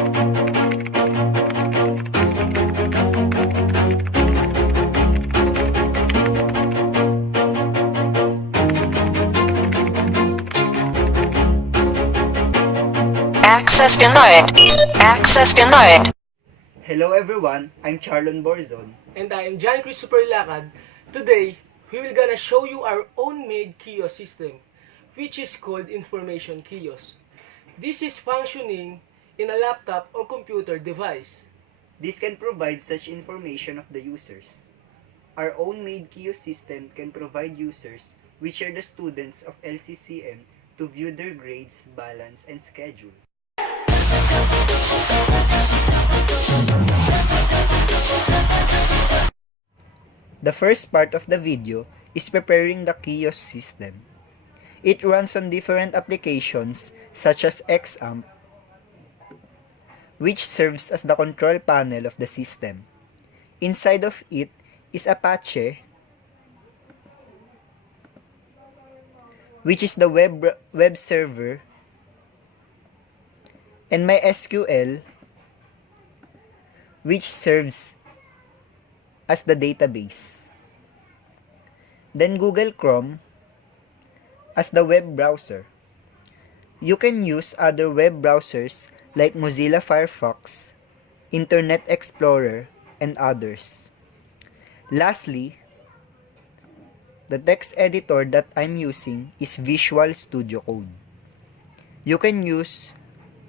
Access denied. Access denied. Hello everyone, I'm Charlon Borzon. And I am John Christopher Lakad. Today, we will gonna show you our own made kiosk system, which is called information kiosk. This is functioning in a laptop or computer device. This can provide such information of the users. Our own made kiosk system can provide users, which are the students of LCCM, to view their grades, balance, and schedule. The first part of the video is preparing the kiosk system. It runs on different applications such as XAMPP, which serves as the control panel of the system. Inside of it is Apache, which is the web server, and MySQL, which serves as the database. Then Google Chrome as the web browser. You can use other web browsers like Mozilla Firefox, Internet Explorer, and others. Lastly, the text editor that I'm using is Visual Studio Code. You can use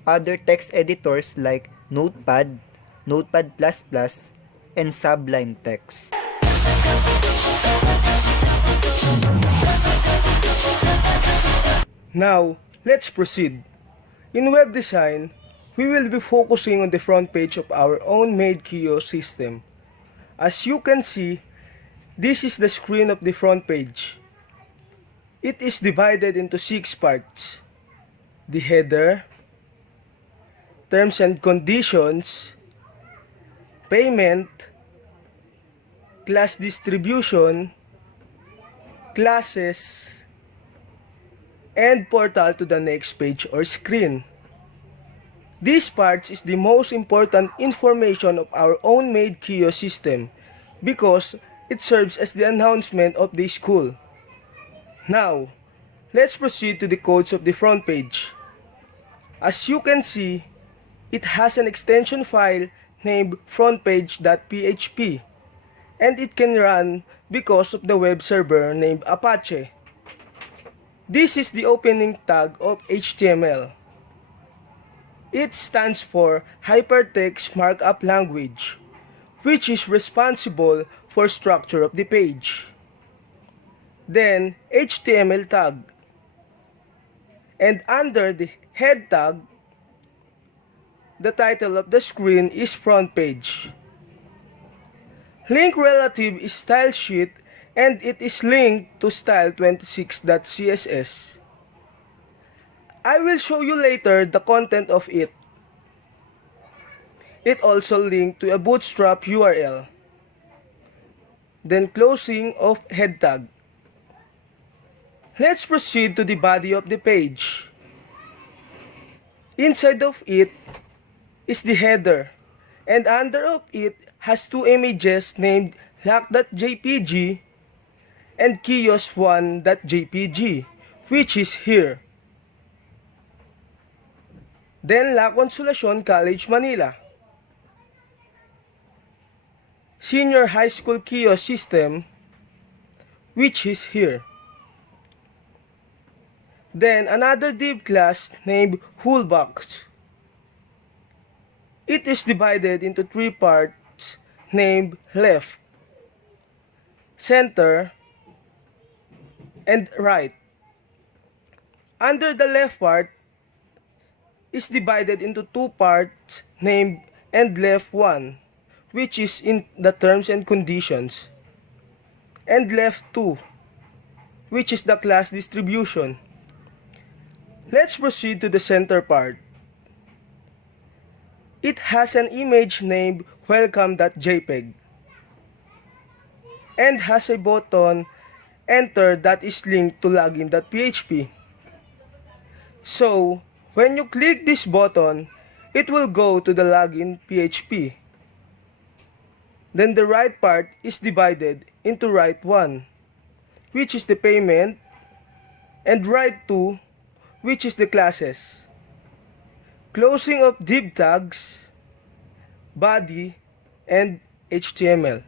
other text editors like Notepad, Notepad++, and Sublime Text. Now, let's proceed. In web design, we will be focusing on the front page of our own made kiosk system. As you can see, this is the screen of the front page. It is divided into 6 parts: the header, terms and conditions, payment, class distribution, classes, and portal to the next page or screen. This part is the most important information of our own made kiosk system because it serves as the announcement of the school. Now, let's proceed to the codes of the front page. As you can see, it has an extension file named frontpage.php, and it can run because of the web server named Apache. This is the opening tag of HTML. It stands for Hypertext Markup Language, which is responsible for structure of the page. Then HTML tag. And under the head tag, the title of the screen is front page. Link relative is style sheet, and it is linked to style26.css. I will show you later the content of it. It also linked to a bootstrap URL. Then closing of head tag. Let's proceed to the body of the page. Inside of it is the header, and under of it has 2 images named lac.jpg and kiosk1.jpg, which is here. Then La Consolacion College, Manila. Senior High School Kiosk System, which is here. Then another div class named Wholebox. It is divided into 3 parts named left, center, and right. Under the left part is divided into 2 parts named and left 1, which is in the terms and conditions, and left 2, which is the class distribution. Let's proceed to the center part. It has an image named welcome.jpg and has a button enter that is linked to login.php. So, when you click this button, it will go to the login PHP. Then the right part is divided into write 1, which is the payment, and write 2, which is the classes. Closing of div tags, body, and HTML.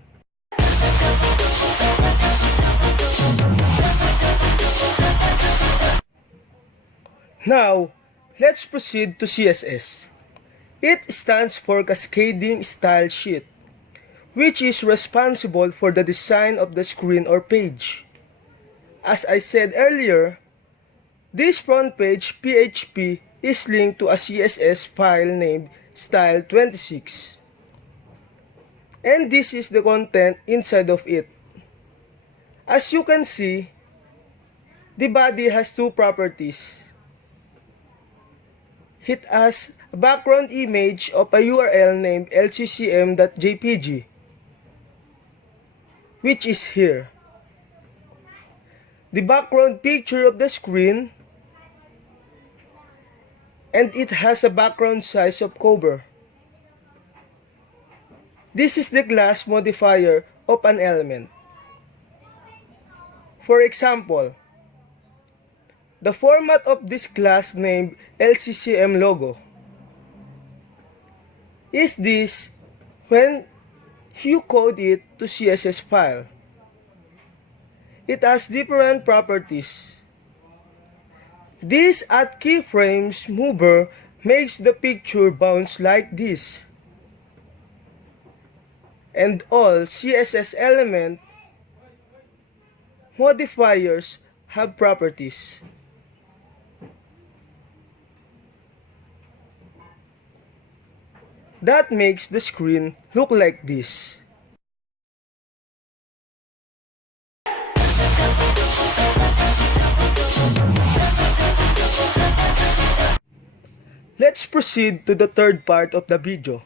Now, let's proceed to CSS. It stands for Cascading Style Sheet, which is responsible for the design of the screen or page. As I said earlier, this front page PHP is linked to a CSS file named style26. And this is the content inside of it. As you can see, the body has two properties. It has a background image of a URL named lccm.jpg, which is here. The background picture of the screen, and it has a background size of cover. This is the class modifier of an element. For example, the format of this class named LCCM logo is this when you code it to CSS file. It has different properties. This at keyframes mover makes the picture bounce like this. And all CSS element modifiers have properties. That makes the screen look like this. Let's proceed to the third part of the video,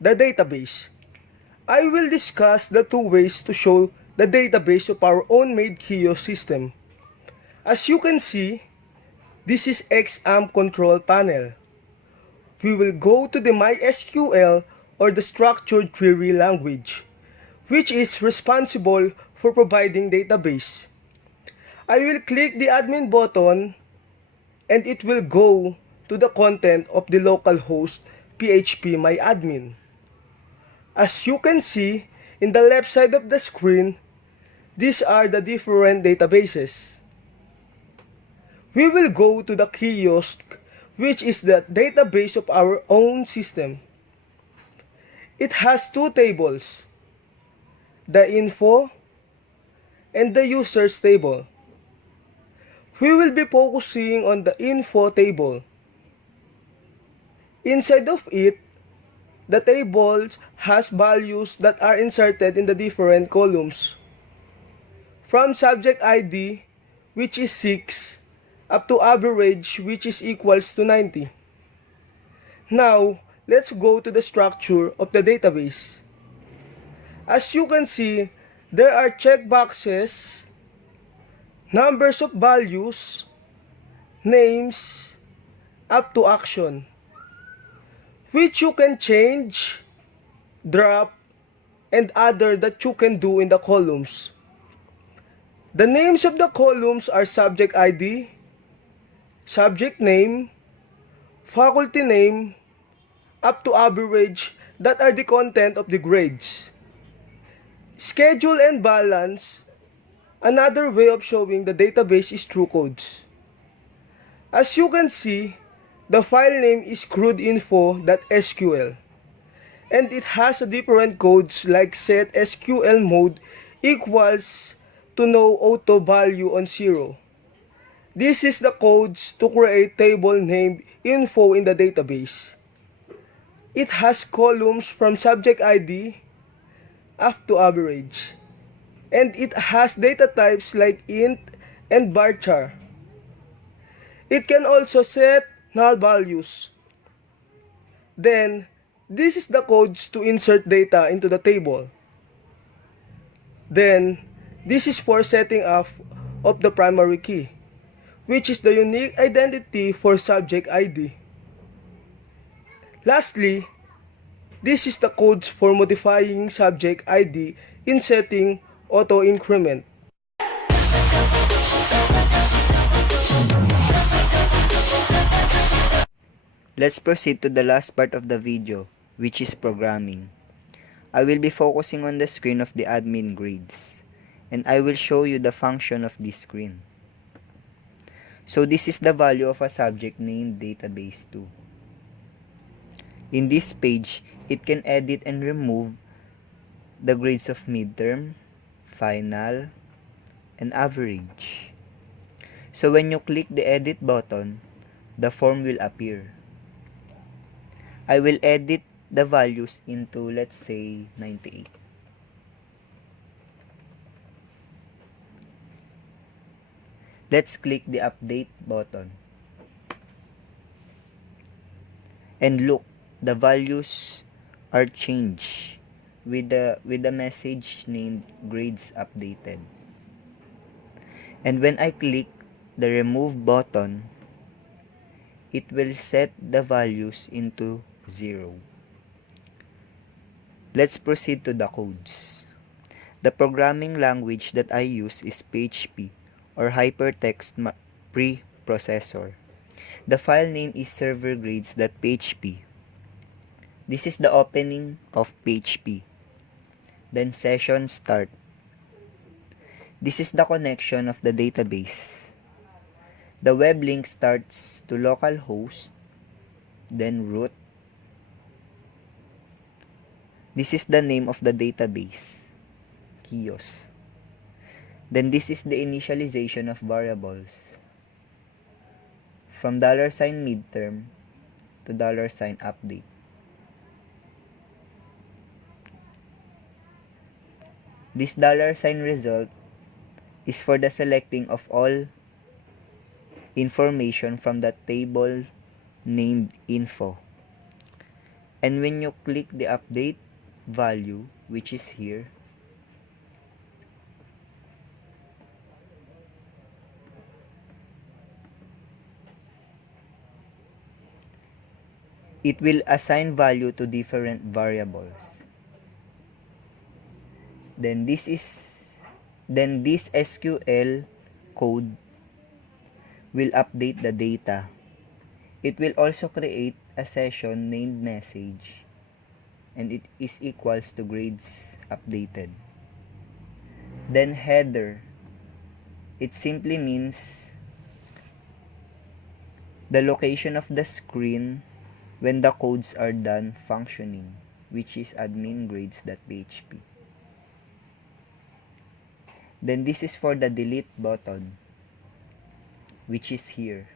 the database. I will discuss the two ways to show the database of our own made Kiosk system. As you can see, this is XAMPP control panel. We will go to the MySQL or the structured query language, which is responsible for providing database. I will click the admin button and it will go to the content of the localhost PHP myadmin. As you can see, in the left side of the screen, these are the different databases. We will go to the Kiosk, which is the database of our own system. It has two tables, the info and the users table. We will be focusing on the info table. Inside of it, the table has values that are inserted in the different columns. From subject ID, which is 6, up to average, which is equals to 90. Now, let's go to the structure of the database. As you can see, there are checkboxes, numbers of values, names, up to action, which you can change, drop, and other that you can do in the columns. The names of the columns are subject ID, subject name, faculty name, up to average, that are the content of the grades. Schedule and balance, another way of showing the database is through codes. As you can see, the file name is crudeinfo.sql, and it has a different codes like set SQL mode equals to no auto value on 0. This is the codes to create table named info in the database. It has columns from subject ID up to average, and it has data types like int and varchar. It can also set null values. Then, this is the codes to insert data into the table. Then, this is for setting up of the primary key, which is the unique identity for subject ID. Lastly, this is the code for modifying subject ID in setting auto increment. Let's proceed to the last part of the video, which is programming. I will be focusing on the screen of the admin grades, and I will show you the function of this screen. So this is the value of a subject named database 2. In this page, it can edit and remove the grades of midterm, final, and average. So when you click the edit button, the form will appear. I will edit the values into, let's say, 98. Let's click the update button. And look, the values are changed with the message named grades updated. And when I click the remove button, it will set the values into 0. Let's proceed to the codes. The programming language that I use is PHP or Hypertext Preprocessor. The file name is servergrades.php. This is the opening of PHP. Then session start. This is the connection of the database. The web link starts to localhost, then root. This is the name of the database, Kiosk. Then this is the initialization of variables. From $midterm to $update. This $result is for the selecting of all information from the table named info. And when you click the update value, which is here, it will assign value to different variables. Then this SQL code will update the data. It will also create a session named message, and it is equals to grades updated. Then header, it simply means the location of the screen when the codes are done functioning, which is admingrades.php. Then this is for the delete button, which is here.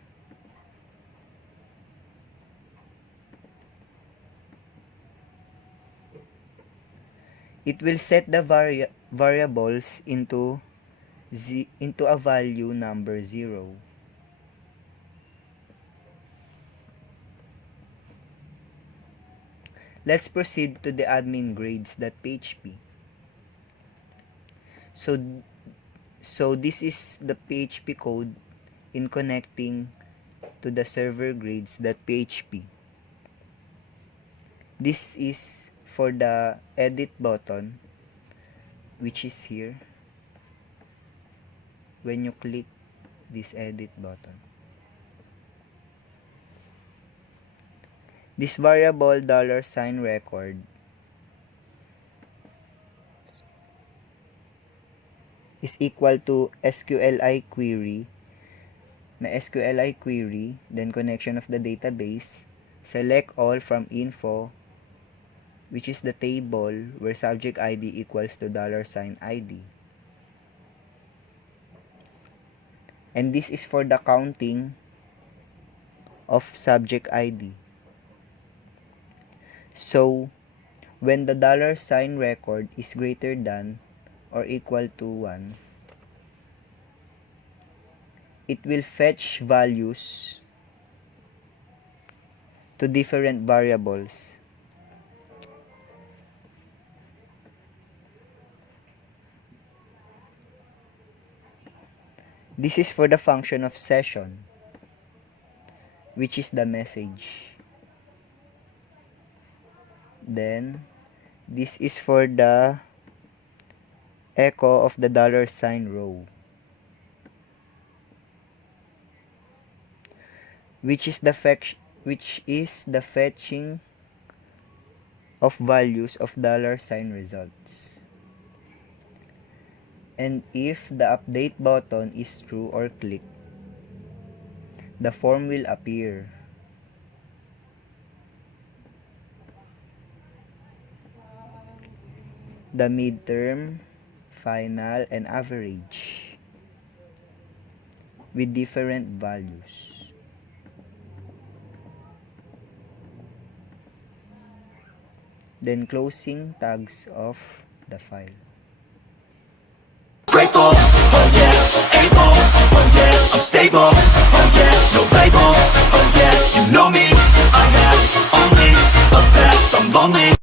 It will set the variables into a value number 0. Let's proceed to the admingrades.php. So this is the PHP code in connecting to the servergrades.php. This is for the edit button, which is here. When you click this edit button, this variable $record is equal to SQLi query. May SQLi query, then connection of the database, select all from info, which is the table where subject ID equals to $ID. And this is for the counting of subject ID. So, when the $record is greater than or equal to 1, it will fetch values to different variables. This is for the function of session, which is the message. Then, this is for the echo of the $sign row, which is the fetching of values of $sign results. And if the update button is true or clicked, the form will appear. The midterm, final, and average with different values. Then closing tags of the file. Grateful, oh yeah, able, oh yeah, I'm stable, oh yeah, no label, oh yeah, you know me, I have only a path, I'm lonely,